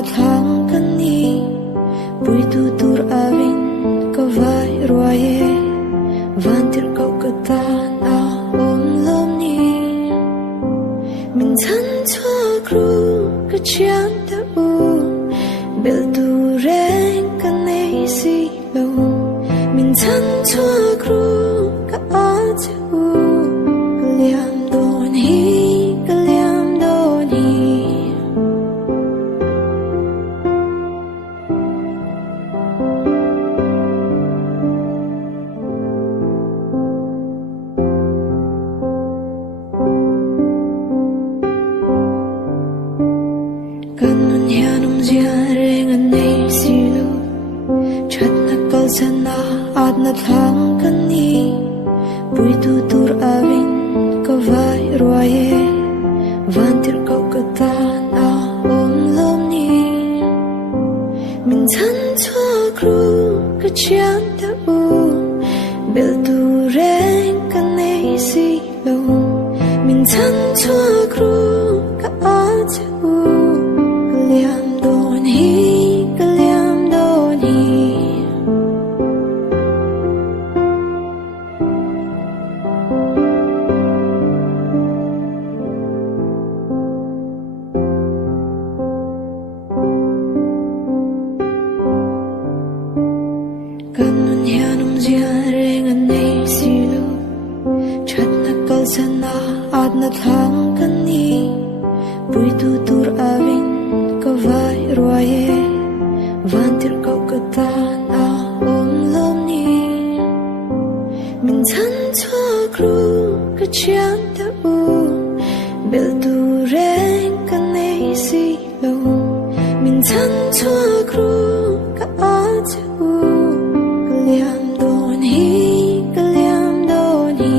na thang kani pui tu tur avin ka vai roye vantir kau katan a om lom ni min than chua kru ka chiang ta u bel tu reng ka nei si lo min than chua kru ka a cha u liam don hi kanun hianum zia reng an nei silu chat na kal sana at na thang kani pui tu tur avin ka vai roye vantir kau katan a om lom ni min than chua kru ka chiang ta u bel tu reng ka nei si lo min than chua kru ka a cha u liam don hi ka liam don hi kanun hianum zia reng an nei silu chat na kal sana at na thang kani pui tu tur avin ka vai roye vantir kau katan a om lom ni min than chua kru ka chiang ta u bel tu reng ka nei si lo min than chua kru ka a cha u liam don hi ka liam don hi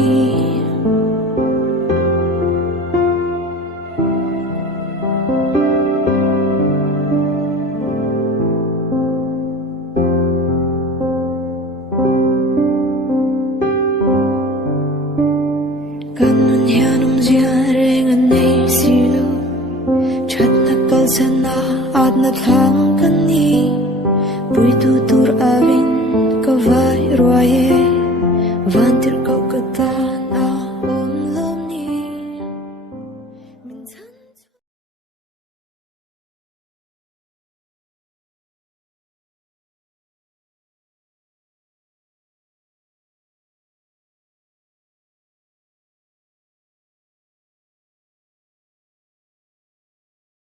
kanun hianum zia reng an nei silu chat na kal sana at na thang kani pui tu tur avin ka vai roye vantir kau katan